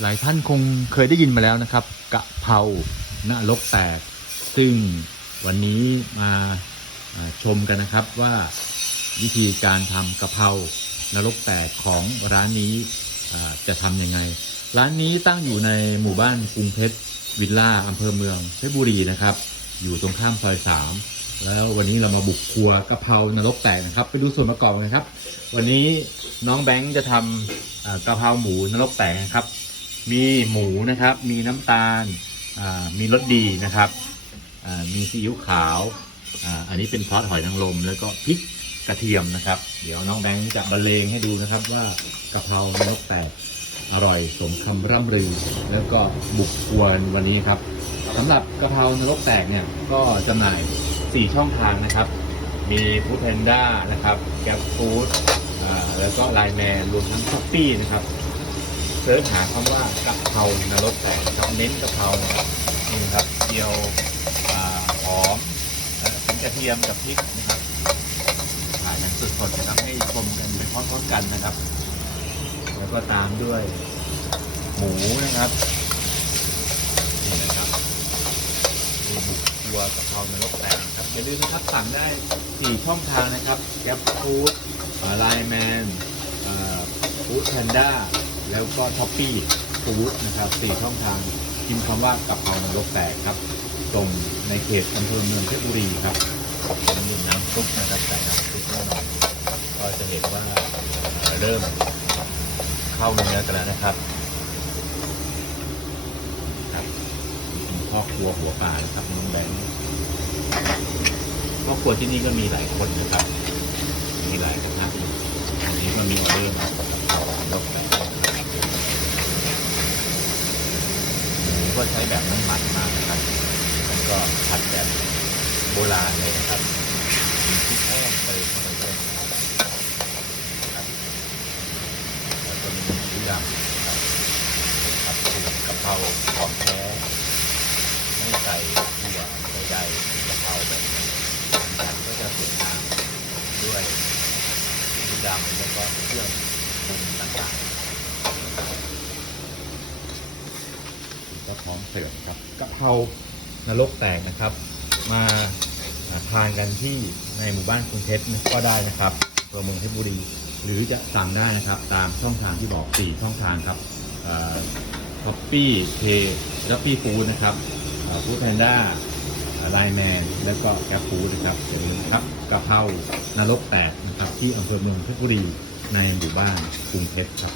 หลายท่านคงเคยได้ยินมาแล้วนะครับกะเพรานรกแตก ซึ่งวันนี้มาชมกันนะครับว่าวิธีการทำกะเพรานรกแตกของร้านนี้จะทำยังไง ร้านนี้ตั้งอยู่ในหมู่บ้านกรุงเพชรวิลล่าอำเภอเมืองเพชรบุรีนะครับ อยู่ตรงข้ามซอยสามแล้ววันนี้เรามาบุกครัวกะเพรานรกแตกนะครับ ไปดูส่วนประกอบกันครับ วันนี้น้องแบงค์จะทำกะเพราหมูนรกแตกนะครับ มีหมูนะครับ มีน้ำตาลอ่ามีรสดีนะครับอ่ามีซีอิ๊วขาวอ่าอันนี้เป็นซอสหอยนางรมแล้วก็พริกกระเทียมนะครับ เดี๋ยวน้องแบงค์จะบรรเลงให้ดูนะครับว่ากะเพรานกแตกอร่อยสมคำร่ำลือแล้วก็บุกครัววันนี้ครับสำหรับกะเพรานรกแตกเนี่ยก็จำหน่าย 4 ช่องทางนะครับ มีฟู้ดแพนด้านะครับแกร็บฟู้ดแล้วก็ไลน์แมนรวมทั้งช้อปปี้นะครับ เสิร์ชหาคำว่ากะเพรานรกแตกครับเน้นกะเพรานะครับนี่ครับเจียวหอมเอ่อเป็นกระเทียมกับพริกนะครับถ่าอย่างสดๆนะครับให้ชมกันไปพร้อมๆกันนะครับ แล้วก็ตามด้วย หมูนะครับนี่นะครับมีบุกครัวกะเพรานรกแตกครับอย่าลืมนะครับสั่งได้สี่ช่องทางนะครับแกร็บฟู้ดไลน์แมนฟู้ดแพนด้า แล้วก็ท็อปปี้ฟู้ดนะครับสี่ช่องทางพิมพ์คำว่ากะเพรานรกแตกครับตรงในเขตอำเภอเมืองเพชรบุรีครับน้ำดื่มน้ำซุปนะครับใส่น้ำซุปแน่นอนก็จะเห็นว่าเริ่มเข้าเนื้อกันแล้วนะครับครับมีพ่อครัวหัวป่าครับน้องแบงค์พ่อครัวที่นี่ก็มีหลายคนนะครับ มีหลายคณะอันนี้ก็มีออเดอร์มากับกะเพรานรกแตก หมู ก็ใช้แบบน้ำมันมากนะครับแล้วก็ผัดแบบโบราณเลยนะครับมีพริกแห้งเติมเข้าไปด้วยนะครับแล้วก็มีพริกดำนะครับผัดสูตรกะเพราของแท้ไม่ใส่ถั่วใดๆกะเพราแบบนี้ผัดก็จะสวยงามด้วยพริกดำแล้วก็เครื่องปรุงต่างๆ ก็พร้อมเสิร์ฟครับกะเพรานรกแตกนะครับ มาทานกันที่ในหมู่บ้านกรุงเพชรก็ได้นะครับตัวเมืองเพชรบุรี หรือจะสั่งได้นะครับ ตามช่องทางที่บอก 4 ช่องทางครับท็อปปี้เพย์แล้วปี้ฟู้ดนะครับฟู้ดแพนด้าไลแมน แล้วก็แกรฟู้ดนะครับอย่าลืมครับกะเพรานรกแตกนะครับที่อำเภอเมืองเพชรบุรีในหมู่บ้านกรุงเพชรครับ